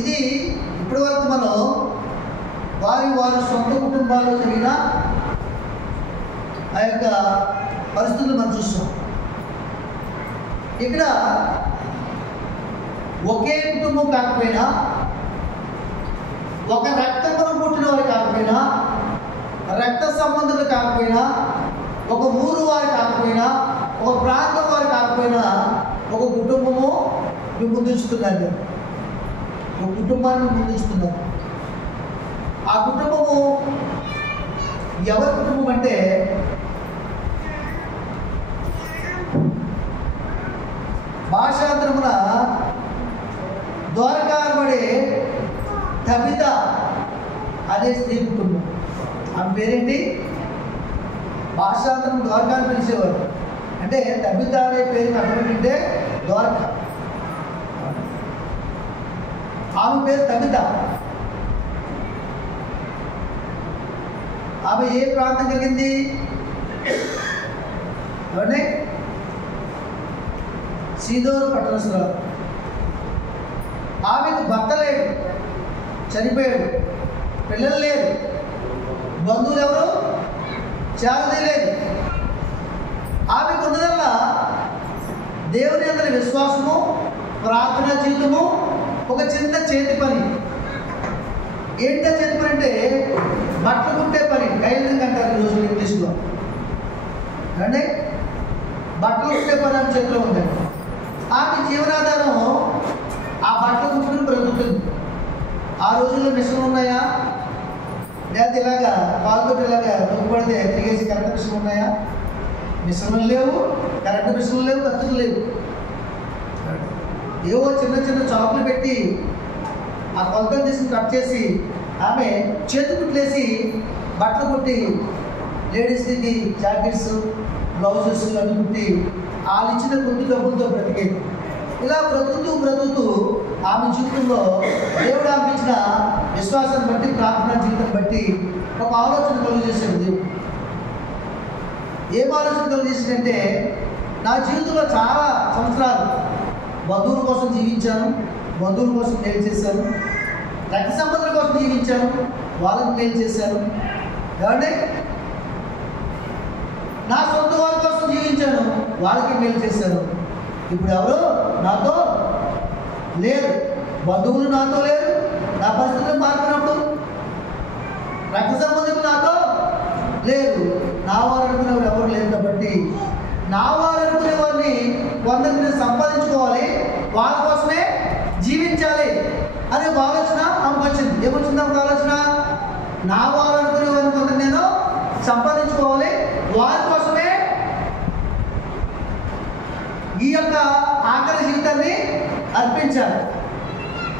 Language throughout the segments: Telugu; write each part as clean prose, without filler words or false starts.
ఇది ఇప్పటి వరకు మనం వారి సొంత కుటుంబాల్లో జరిగిన ఆ యొక్క పరిస్థితులు మనం చూస్తాం. ఇక్కడ ఒకే కుటుంబం కాకపోయినా, ఒక రక్తంలో పుట్టిన వారు కాకపోయినా, రక్త సంబంధులు కాకపోయినా, ఒక ఊరు వారు కాకపోయినా, ఒక ప్రాంతం వారు కాకపోయినా, ఒక కుటుంబము ముందుస్తున్నారు. ఒక కుటుంబాన్ని ముందుస్తున్నారు. ఆ కుటుంబము ఎవరి కుటుంబం అంటే భాషాంతరమున ద్వారకాబడే తబిత అనే స్త్రీ కుటుంబం. ఆమె పేరేంటి? భాషాంతరం ద్వారకా అని పిలిచేవారు. అంటే తబిత అనే పేరుకి అర్థం ఏంటంటే ద్వారక. ఆమె పేరు తబిత. ఆమె ఏ ప్రాంతం కలిగింది? ఎవరిని? సీదోను పట్టణస్థురాలు. ఆమెకు భర్త లేడు, చనిపోయాడు, పిల్లలు లేరు, బంధువులు ఎవరు చాలది లేదు. ఆమెకు ఉన్నదల్లా దేవుని అందరి విశ్వాసము, ప్రార్థనా జీవితము, ఒక చిన్న చేతి పని. ఏంటో చేతి పని అంటే బట్టలు కుట్టే పని. టైలరింగ్ అంటారు ఈరోజు ఇంగ్లీష్లో. అంటే బట్టలు కుట్టే పని అని చేతిలో ఉందండి. ఆమె జీవనాధారం ఆ బట్టలు కుట్టుకుని బ్రతుకుతుంది. ఆ రోజుల్లో మిషన్లు ఉన్నాయా? లేదా ఇలాగా పాల్గొట్టి ఇలాగా తొక్కుపడితే తిరిగేసి కరెంట్ మిషన్లు ఉన్నాయా? మిషన్లు లేవు, కరెంటు మిషన్లు లేవు, కత్తులు లేవు. ఏవో చిన్న చిన్న చాకులు పెట్టి ఆ కొలతలు తీసుకుని కట్ చేసి ఆమె చేతి కుట్లేసి బట్టలు కుట్టి లేడీస్కి జాకెట్స్, బ్లౌజెస్ అన్ని కుట్టి వాళ్ళు ఇచ్చిన కొద్ది డబ్బులతో బ్రతికేది. ఇలా బ్రతుకుతూ ఆమె జీవితంలో దేవుడు ఆమె ఇచ్చిన విశ్వాసాన్ని బట్టి, ప్రార్థనా జీవితం బట్టి ఒక ఆలోచన కలుగు చేశాడు దేవుడు. ఏం ఆలోచన కలుగు చేసిందంటే, నా జీవితంలో చాలా సంవత్సరాలు బంధువుల కోసం జీవించాను, బంధువుల కోసం మేలు చేశాను, రక్త సంబంధుల కోసం జీవించాను, వాళ్ళకి మేలు చేశాను. ఏమంటే నా సొంత వారి కోసం జీవించాను, వాళ్ళకి మేలు చేశాను. ఇప్పుడు ఎవరు నాతో లేరు, బంధువులు నాతో లేరు, నా పరిస్థితులు మారినప్పుడు రక్త సంబంధులు నాతో లేరు, నా వారు అనుకునేవారు ఎవరు లేరు. కాబట్టి నా వారు అనుకునే వారిని కొందరిని నేను సంపాదించుకోవాలి, వాళ్ళ కోసమే జీవించాలి అనే ఆలోచన ఆమెకు వచ్చింది. ఏమొచ్చింది ఆమెకు ఆలోచన? నా వారు అనుకునే వారిని కొందరు నేను సంపాదించుకోవాలి, వారి కోసమే ఈ యొక్క ఆఖరి జీవితాన్ని అర్పించాలి,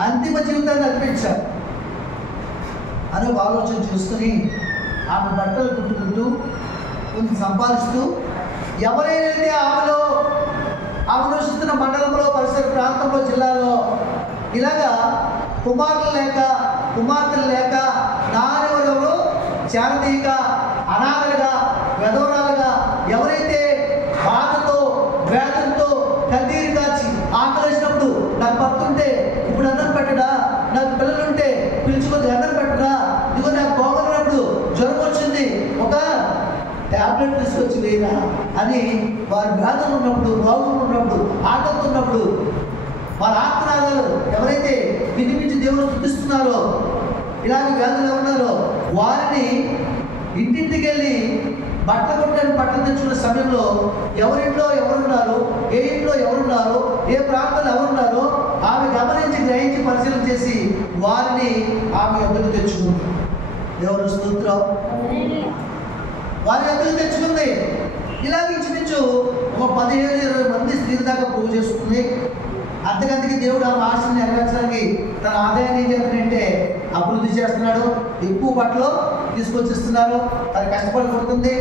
అంతిమ జీవితాన్ని అర్పించాలి అనే ఆలోచన చూసుకుని ఆమె బట్టలు కుట్టుకుంటూ కొంచెం సంపాదిస్తూ, ఎవరైతే ఆమె నివసిస్తున్న మండలంలో, పరిసర ప్రాంతంలో, జిల్లాలో ఇలాగా కుమార్తెలు లేక నానెవరెవరు శారదీగా, అనాథలుగా, విధవరాలుగా ఎవరైతే బాధతో, వేదంతో కన్నీరు కాచి ఆకలేసినప్పుడు నాకు భర్త ఉంటే ఇప్పుడు అన్నం పెట్టడా, నాకు పిల్లలుంటే పిలుచుకొని అన్నం పెట్టడా, ఇదిగో నాకు బాగున్నప్పుడు జ్వరం వచ్చింది ఒక ట్యాబ్లెట్ తీసుకొచ్చి వేయరా అని వారి వేదన ఉన్నప్పుడు, రోగం ఉన్నప్పుడు, ఆకలితో ఉన్నప్పుడు, వారి ఆత్మనాదాలు ఎవరైతే వినిపించి దేవుడు స్తుతిస్తున్నారో, ఇలాంటి వేదనలు ఉన్నారో వారిని ఇంటింటికి వెళ్ళి బట్టలు కొట్టడానికి బట్టలు తెచ్చుకునే సమయంలో ఎవరింట్లో ఎవరున్నారో, ఏ ఇంట్లో ఎవరున్నారో, ఏ ప్రాంతంలో ఎవరున్నారో ఆమె గమనించి, గ్రహించి, పరిశీలన చేసి వారిని ఆమె ఎదురు తెచ్చుకుంది. దేవుని స్తోత్రం. వారి ఎదురు తెచ్చుకుంది. ఇలాగ ఇంచుమించు ఒక 15-20 మంది స్త్రీల దాకా పూజ చేస్తుంది. అంతకంతకి దేవుడు ఆ ఆశని నెరవేర్చడానికి తన ఆదాయాన్ని ఏం చేస్తున్నాడంటే అభివృద్ధి చేస్తున్నాడు. ఎక్కువ బట్టలు తీసుకొచ్చిస్తున్నారు, తను కష్టపడి కొడుతుంది.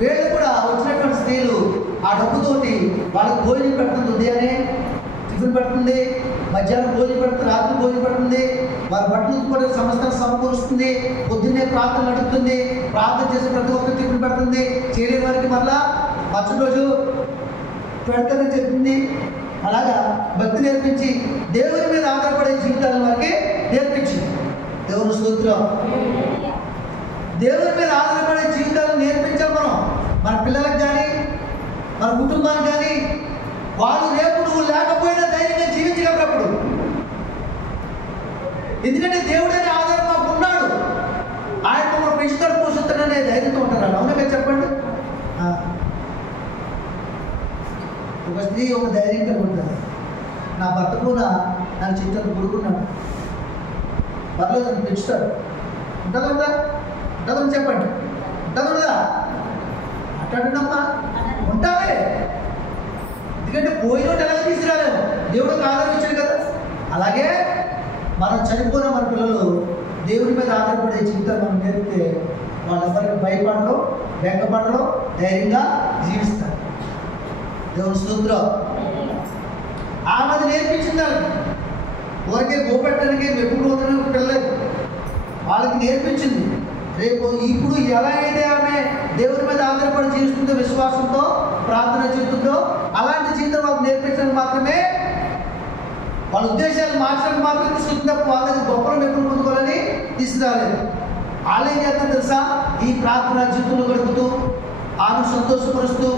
వీళ్ళు కూడా వచ్చినటువంటి స్త్రీలు ఆ డబ్బుతోటి వాళ్ళకి భోజనం పెడుతుంది. ఉదయాన్నే టిఫిన్ పెడుతుంది, మధ్యాహ్నం భోజనం పెడుతుంది, రాత్రి భోజనం పెడుతుంది, వారి బట్టలు కూడా సంస్థను సమకూరుస్తుంది. పొద్దున్నే ప్రార్థన నడుపుతుంది, ప్రార్థన చేసి ప్రతి ఒక్కరు టిఫిన్ పెడుతుంది. చేయలేని వారికి మళ్ళా మరుసటి రోజు పెడతానని చెప్తుంది. అలాగా భక్తి నేర్పించి దేవుని మీద ఆధారపడే జీవితాల వారికి నేర్పించింది. దేవుని స్తోత్రం. దేవుని మీద ఆధారపడే జీవితాలను నేర్పించాలి మనం, మన పిల్లలకు కానీ మన కుటుంబానికి కానీ. వాళ్ళు రేపు నువ్వు లేకపోయినా ధైర్యంగా జీవించగలప్పుడు. ఎందుకంటే దేవుడు అనే ఆధారం మాకు ఉన్నాడు. ఆయన మమ్మల్ని పెంచుతాడు, పోషిస్తాడనే ధైర్యంతో ఉంటారు. అవునగా చెప్పండి. ఒక స్త్రీ ఒక ధైర్యం కలిగి ఉంటుంది. నా భర్త కూడా నాకు చిత్తాన్ని కొడుకున్నాడు, పర్లేదు అని పెంచుతాడు. ఉంటుందా ఉంటుందని చెప్పండి. ఉంటుందా అట్టాడున్నమ్మా ఉంటావే. ఎందుకంటే పోయినోటి ఎలాగ తీసుకురాలేము, దేవుడు ఆధారం ఇచ్చాడు కదా. అలాగే మనం చనిపోయిన మన పిల్లలు దేవుడి మీద ఆధారపడే జీవితాన్ని మనం నేర్పితే వాళ్ళెవరికి భయపడరు, వెంగపడరు, ధైర్యంగా జీవిస్తారు. దేవుని స్తోత్రం. ఆమెది నేర్పించింది వాళ్ళకి. ఊరికే గోపెట్టడానికి మెప్పుడు పోతున్న పిల్లలు వాళ్ళకి నేర్పించింది. రేపు ఇప్పుడు ఎలాగైతే ఆమె దేవుడి మీద ఆధారపడి జీవిస్తుందో, విశ్వాసంతో ప్రార్థన చేస్తుందో, అలాంటి జీవితం వాళ్ళకి నేర్పించడానికి మాత్రమే, వాళ్ళ ఉద్దేశాలు మార్చడానికి మాత్రమే తీసుకుంటుంది తప్ప వాళ్ళ దగ్గర గొప్పలు మెప్పులు పొందుకోవాలని తీసుకురాలేదు. వాళ్ళు ఏం చేస్తారు తెలుసా? ఈ ప్రార్థన జీవితంలో గడుపుతూ ఆమెను సంతోషపరుస్తూ,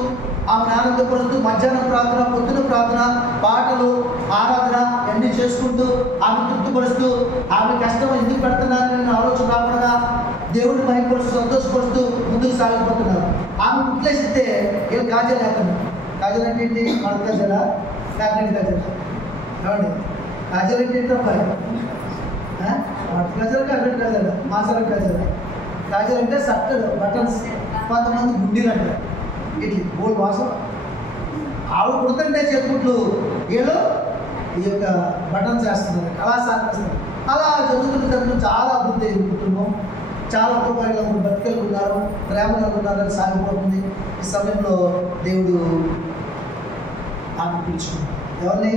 ఆమెను ఆనందపరుస్తూ, మధ్యాహ్నం ప్రార్థన, పొద్దున ప్రార్థన, పాటలు, ఆరాధన అన్నీ చేసుకుంటూ ఆమె తృప్తిపరుస్తూ, ఆమె కష్టం ఎందుకు పెడుతున్నారని ఆలోచన రాకుండా దేవుడిని భయపరుస్తూ సంతోషపరుస్తూ ముందుకు సాగిపోతున్నారు. ఆమె ముట్లేసిస్తే వీళ్ళు కాజాలు లేకుండా. కాజాలు అంటే ఏంటి? మడత కాజాలా, కాకినాడ కాజాలా? ఏమండి కాజాలు అంటే ఏంటి అబ్బాయి? మడత కాజాలు, కాకినాడ కాజాలా, మాసాల కాజాలా? కాజాలు అంటే సట్టలు, బటన్స్. కొంతమంది గుండీలు అంటారు. ఇట్లా గోల్డ్ వాసన ఆవిడ కుడుతుంటే చేతుకుట్లు వీళ్ళు ఈ యొక్క బటన్స్ వేస్తున్నారు, అలా సాగిస్తారు. అలా జరుగుతున్న చాలా అభివృద్ధి అయింది కుటుంబం. చాలా కుటుంబాలు బతికలు ఉన్నారు, ప్రేమగా ఉన్నారని సాగిపోతుంది. ఈ సమయంలో దేవుడు ఆమె పిలుచుకున్నాడు. ఎవరిని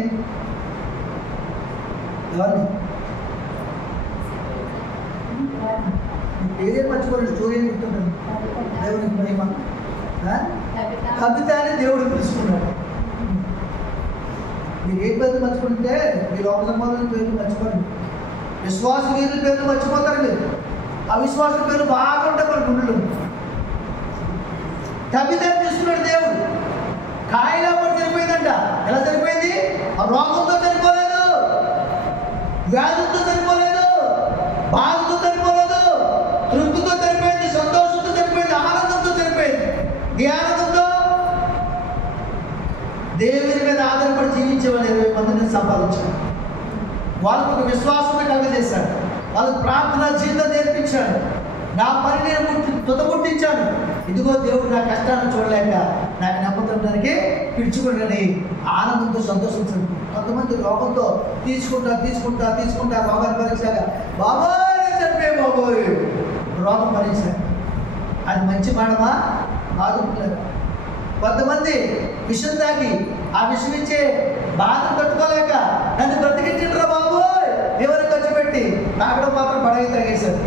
పేరే మర్చిపోయిన స్టోరీ గుర్తుంటుంది. దేవునికి మహిమ. కవిత అని దేవుడు పిలుచుకున్నాడు. మీరు ఏ పేర్లు మర్చిపోతే మీ లోక సంబంధం పేర్లు మర్చిపోండి. విశ్వాస వీరుల పేర్లు మర్చిపోతారు మీరు. అవిశ్వాస పేర్లు బాగా ఉంటాయి మన గుండెలు. కవితని తీసుకున్నాడు దేవుడు. కాయలా పడి చనిపోయిందంట. ఎలా చనిపోయింది? ఆ రోగంతో చనిపోలేదు, వ్యాధులతో చనిపోలేదు, బాధతో చనిపోలేదు, తృప్తితో చనిపోయింది, సంతోషంతో చనిపోయింది, ఆనందంతో చనిపోయింది. ఈ ఆనందంతో దేవుని మీద ఆధారపడి జీవించే వాళ్ళు 20 మందిని సంపాదించాడు. వాళ్ళకు ఒక విశ్వాసం కలుగజేశాడు. వాళ్ళకు ప్రార్థన జీవితం నేర్పించాడు. నా పని నేను తుదముట్టించాను. ఇదిగో దేవుడు నా కష్టాన్ని చూడలేక నాకు నమ్మకానికి పిలుచుకుని ఆనందంతో సంతోషించండి. కొంతమంది రోగంతో తీసుకుంటా రోగాన్ని భరించాక బాబోయ్ చనిపోయే బాబోయ్ రోగం భరించాను. అది మంచి మాటమా? కాదు. కొంతమంది విషం తాగి ఆ విషం ఇచ్చే బాధను తట్టుకోలేక నన్ను బ్రతికించరా బాబోయ్ ఎవరు ఖర్చు పెట్టి తాగడం మాత్రం పడగ తాగేశారు.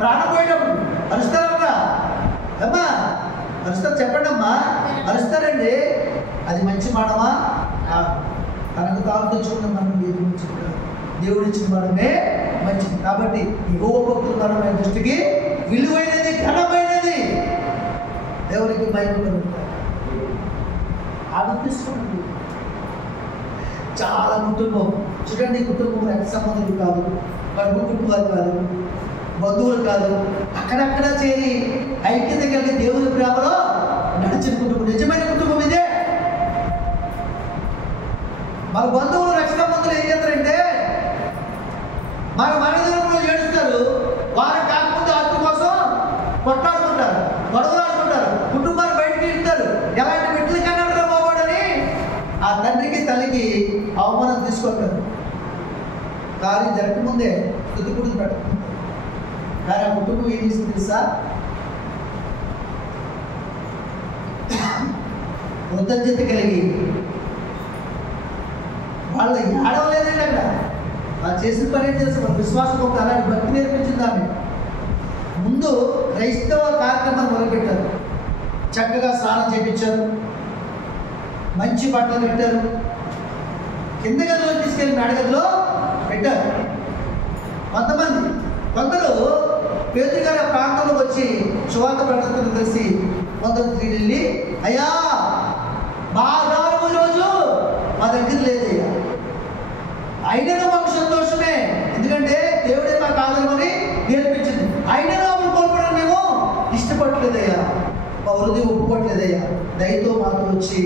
ప్రాణం పోయేటప్పుడు అరుస్తారమ్మా, అమ్మా అరుస్తారు, చెప్పండి అమ్మా, అరుస్తారండి. అది మంచి మాటమా? తనకు తాను తెచ్చుకున్న మనం దేవుడు ఇచ్చిన మనమే మంచిది. కాబట్టి యెహోవా భక్తులు మనమైన దృష్టికి విలువైనది, ఘనమైనది. దేవునికి మహిమ కలుగుతారు. ఆనందిస్తుంది. చాలా కుటుంబం చూడండి. కుటుంబం రక్త సంబంధులు కాదు, కడుపు కుటుంబాలు కాదు, బంధువులు కాదు, అక్కడక్కడ చేరి ఐక్యత కలిగి దేవుని ప్రేమలో నడిచిన కుటుంబం నిజమైన కుటుంబం ఇదే. మన బంధువులు రక్త సంబంధులు ఏం చేస్తారంటే మన మనదినంలో ఏడుస్తారు. వారు కాకపోతే హక్కు కోసం కొట్లాడుకుంటారు, గొడవలాడుకుంటారు, కుటుంబాన్ని బయటకు ఇస్తారు. ఎలాంటి బిడ్డలు కన్నాడు బాబోడని ఆ తండ్రికి తల్లికి అవమానం తీసుకుంటారు. కార్యం జరగకముందే స్థుతికుడిని పెట్టుకుంటారు. కానీ ఆ కుటుంబం ఏం చేసింది తెలుసా? కృతజ్ఞత కలిగి వాళ్ళు ఏడవలేదండి. అక్కడ వాళ్ళు చేసిన పని ఏం తెలుసు? మన విశ్వాసం ఒక అలాంటి భక్తి నేర్పించింది. ఆమె ముందు క్రైస్తవ కార్యక్రమాన్ని మొదలుపెట్టారు. చక్కగా స్నానం చేయించారు, మంచి బట్టలు పెట్టారు, కింద గదిలో తీసుకెళ్ళి మేడగదిలో పెట్టారు. కొందరు పేతురు గారి ప్రాంతంలోకి వచ్చి సువార్త ప్రకటనతో కలిసి కొందరు వెళ్ళి, అయ్యా మా ఆధారము రోజు మా దగ్గర లేదయ్యా, అయినను మాకు సంతోషమే, ఎందుకంటే దేవుడే మాకు ఆధారమని నేర్పించింది, అయినను అప్పుడు కోల్పోవడం మేము ఇష్టపడలేదయ్యా, మా హృదయం ఒప్పుకోవట్లేదయ్యా, దయతో మాకు వచ్చి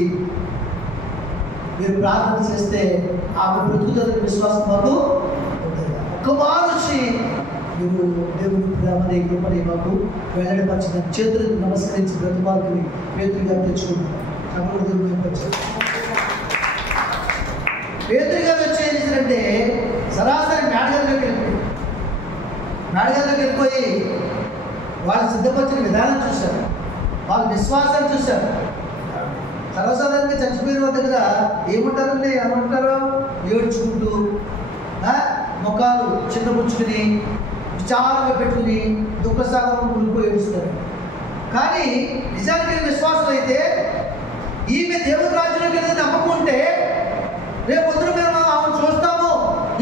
మీరు ప్రార్థన చేస్తే ఆమె బ్రతుకుతున్న విశ్వాసం మాకు ఉంటుందా, ఒక్కమారు వచ్చి మీరు దేవుని ప్రేమని కృపని మాకు వెల్లడిపరిచిన చేతులకు నమస్కరించి బ్రతుమార్పుని పేతురు గారు తెచ్చుకున్నారు. పేతురు గారు వచ్చి ఏం చేశారంటే సరాసరి మేడగదిలోకి వెళ్ళిపోయి వాళ్ళు సిద్ధపరిచిన విధానం చూశారు, వాళ్ళ విశ్వాసాన్ని చూశారు. సర్వసాధారణంగా చచ్చిపోయిన వాళ్ళ దగ్గర ఏమంటారండి, ఏమంటారు, ఏడ్చుకుంటూ ముఖాలు చిన్నపుచ్చుకుని విచారంగా పెట్టుకుని దుఃఖసాగరం మునిగిపోయి ఏడుస్తారు. కానీ నిజానికి విశ్వాసం అయితే ఈమె దేవుని రాజ్యంలోకి వెళ్ళి నమ్మకం ఉంటే రేపు పొద్దున మేము ఆమెను చూస్తాము,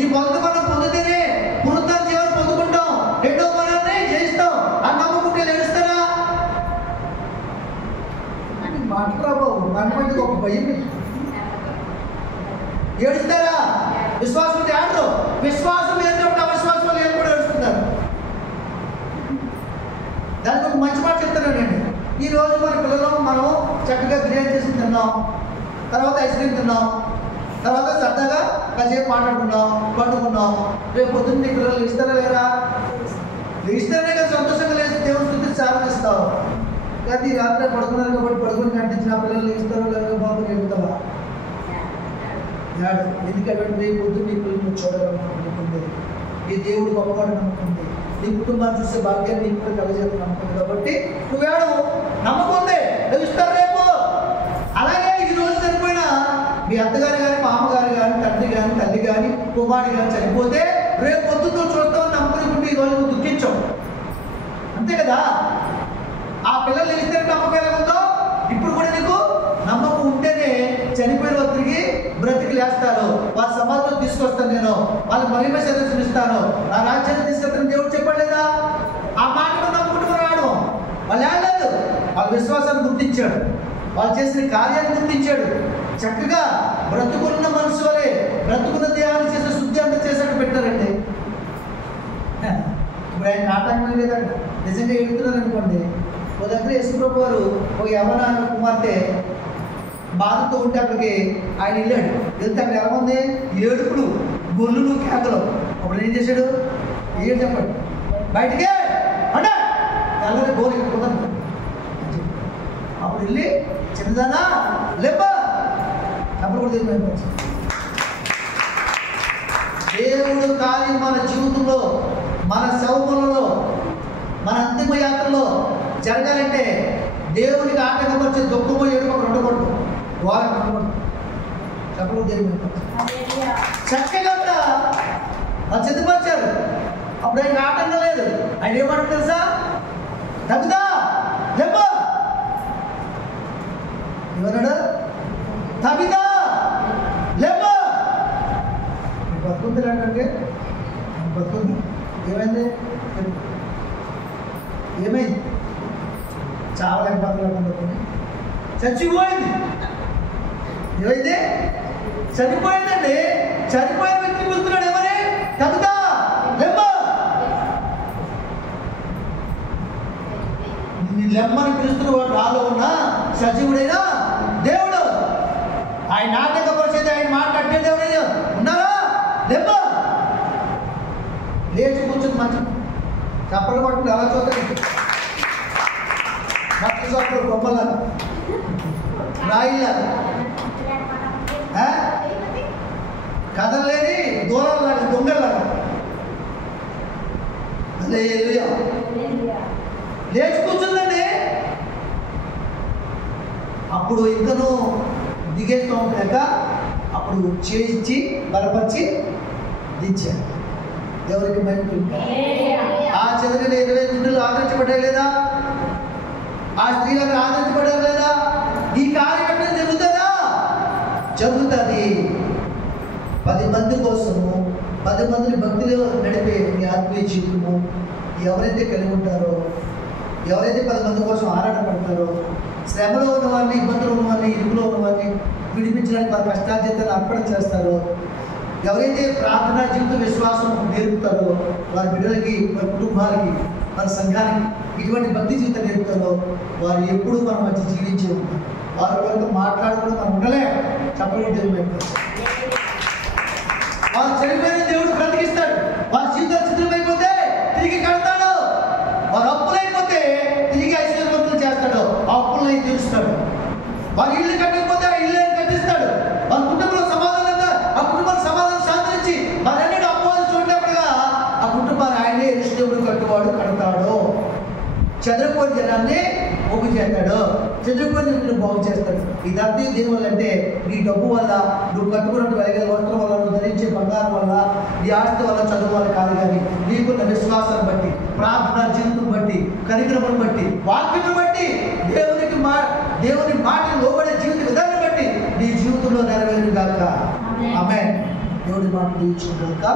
ఈ మొదటి మనం పొందితేనే పునరుద్ధరణ జీవనం పొందుకుంటాం, రెండో మరణాన్ని జయిస్తాం అని నమ్ముకుంటే ఏడుస్తారా? మాట్లాడబాబు మనకి ఒక భయం, ఏడుస్తారా? విశ్వాసం ఉంటే ఆడరు, విశ్వాసం లేనప్పుడు అవిశ్వాసం లేని కూడా ఏడుస్తున్నారు. దానికి ఒక మంచి మాట చెప్తానండి. ఈరోజు మన పిల్లలు మనం చక్కగా బిర్యానీ చేసి తిన్నాం, తర్వాత ఐస్ క్రీమ్ తిన్నాం, తర్వాత సరదాగా కాసేపు మాట్లాడుకున్నాం, పండుకున్నాం. రేపు పొద్దున్న నీ పిల్లలు ఇస్తారా లేరా? ఇస్తారనే కదా సంతోషంగా లేచి దేవుని స్తుతించి ఆరాధిస్తావు. కానీ రాత్రి పడుకున్నారు కాబట్టి పడుకుని కనిపించిన పిల్లలు ఇస్తారో లేదో బాబు చెబుతావా? ఎందుకంటే రేపు పొద్దున్న నీ పిల్లలు చూడగలనుకుంటుంది, ఈ దేవుడు గొప్పవాడు నమ్ముకుంది, నీ కుటుంబాన్ని చూసే భాగ్యాన్ని నీ కూడా కలగజేత నమ్ముకుంది. కాబట్టి నువ్వేడు నమ్మకం ఉంది, ఇస్తారు రేపు. అలాగే ఈ రోజు చనిపోయిన మీ అత్తగారు కానీ, మామగారు కానీ, తండ్రి కానీ, తల్లి కానీ, కుమారుడు కానీ చనిపోతే రేపు పొద్దుతో చూస్తామని నమ్ముకుంటే ఈ రోజు నువ్వు దుఃఖించావు, అంతే కదా? ఆ పిల్లలు ఇస్తే నమ్మకం ఎలా ఉందో ఇప్పుడు కూడా నీకు నమ్మకం ఉంటేనే చనిపోయిన తిరిగి బ్రతికి లేస్తారు, వాళ్ళ సమాజంలో తీసుకొస్తాను, నేను వాళ్ళ మహిమ శరీరం ఇస్తాను, నా రాజ్యాన్ని తీసుకెళ్తాను దేవుడు చెప్పాడు లేదా? ఆ మాట నమ్ముకుంటున్నాడు. వాళ్ళు ఏలేదు, వాళ్ళ విశ్వాసాన్ని గుర్తించాడు, వాళ్ళు చేసిన కార్యాన్ని గుర్తించాడు. చక్కగా బ్రతుకున్న మనసు వలె బ్రతుకున్న దేహాన్ని చేసే శుద్ధి అంతా చేశాడు పెట్టారండి. ఇప్పుడు ఆయన నాటకం లేదంట, నిజంగా ఎడుతున్నారు అనుకోండి. ఓ దగ్గర యేసుప్రభు వారు ఒక యవన కుమార్తె బాధతో ఉంటే అక్కడికి ఆయన వెళ్ళాడు. వెళ్తే అక్కడ ఎలా ఉంది, ఏడుపులు, గొల్లులు, కేకలు. అప్పుడు ఏం చేశాడు? ఏడు చెప్పండి, బయటికే అంటే వెళ్ళని గోలు ఇక్కడ కుదరదు. అప్పుడు వెళ్ళి చిన్నదానా లేప అప్పుడు కూడా దేవుడు కార్యం మన జీవితంలో, మన శవములలో, మన అంతిమ యాత్రలో జరగాలంటే దేవునికి ఆటంకపరిచే దుఃఖము ఏడుపు ఉండకూడదు, వాళ్ళకి ఉండకూడదు. చెప్పడం దేవుడు చక్కగా వాళ్ళు సిద్ధపరిచారు. అప్పుడు ఆయన ఆటంకం లేదు. ఆయన ఏమంటారు తెలుసా? తగ్గుదా లేప ఏమన్నాడు? తగ్గుదా లేప బతుకుంది అంటే బతుకుంది. ఏమైంది? ఏమైంది? చాలా ఇబ్బందులు అనుకుంటుంది. చచ్చిపోయింది. ఏమైంది? చనిపోయిందండి. చనిపోయిన వ్యక్తి పిలుస్తున్నాడు, ఏమని? తగ్గుతా లెమ్మ. లెమ్మని పిలుస్తున్న వాడు నాలో ఉన్న సజీవుడైనా దేవుడు. ఆయన నాటకపరిచేది, ఆయన మాట్లాడే దేవుడైనా ఉన్నారా? లెమ్మ. లేచి కూర్చొని మంచి చప్పలు పట్టుకుని అలా చూస్తాడు. మట్టి చప్పలు బొమ్మలా, రాయిలా, కదలేని దూరాలాగా, దొంగలాగా. లేచి కూర్చుందండి. అప్పుడు ఇంకను దిగేస్తాం లేక అప్పుడు చేయించి బలపరిచి దించారు. ఎవరికి మైండ్ ఆ చదివిన 20 గుండెలు ఆదరించబడ్డాయి లేదా? ఆ స్త్రీలను ఆదరించబడ్డారు లేదా? ఈ కార్యక్రమం జరుగుతుందా? జరుగుతుంది. 10 మందిని భక్తిలో నడిపే మీ ఆత్మీయ జీవితము ఎవరైతే కలిగి ఉంటారో, ఎవరైతే 10 మంది కోసం ఆరాటపడతారో, శ్రమలో ఉన్నవారిని, ఇబ్బందులు ఉన్నవారిని, ఇరుకులో ఉన్నవారిని విడిపించడానికి వారి కష్టార్జితాన్ని అర్పణ చేస్తారో, ఎవరైతే ప్రార్థనా జీవిత విశ్వాసం నేర్పుతారో వారి బిడ్డలకి, వారి కుటుంబాలకి, వారి సంఘానికి ఇటువంటి భక్తి జీవితం నేర్పుతారో వారు ఎప్పుడూ మన మధ్య జీవించే ఉంటారు. వారి వరకు మాట్లాడుకుని మనం ఉండలేము. చెప్పలేదు దేవుడు. వారు చనిపోయిన దేవుడు బ్రతికిస్తాడు. వారి జీవితాలు చిత్రమైపోతే తిరిగి కడతాడు. వారు అప్పులైపోతే తిరిగి ఐశ్వర్యవంతులు చేస్తాడు. ఆ అప్పులని తీరుస్తాడు. వారి ఇల్లు కట్టకపోతే ఆ ఇల్లు కట్టిస్తాడు. వారి కుటుంబంలో సమాధానంగా ఆ కుటుంబానికి సమాధానం శాంతించి వారన్నిటి అపవాదం చూడేటప్పుడుగా ఆ కుటుంబాన్ని ఆయనే యెరూషలేమును కట్టువాడు, కడతాడు. చెదరపోయిన జనాన్ని పోగు చేస్తాడు. చెదరపోయిన జనాన్ని బాగు చేస్తాడు. ఇదంతా దేనివల్ల అంటే నీ డబ్బు వల్ల, నువ్వు కట్టుకున్నట్టు వెలగల వస్త్రం వల్ల, నువ్వు ధరించే బంగారం వల్ల, నీ ఆస్తి వల్ల, చదువు వల్ల కాదు. కానీ నీకున్న విశ్వాసాన్ని బట్టి, ప్రార్థనా జీవితం బట్టి, కనికరమును బట్టి, వాక్యమును బట్టి, దేవుని మాటలు లోబడే జీవిత విధానం బట్టి నీ జీవితంలో నెరవేరుగాక. ఆమేన్. దేవుడి మాట దీవించుగాక.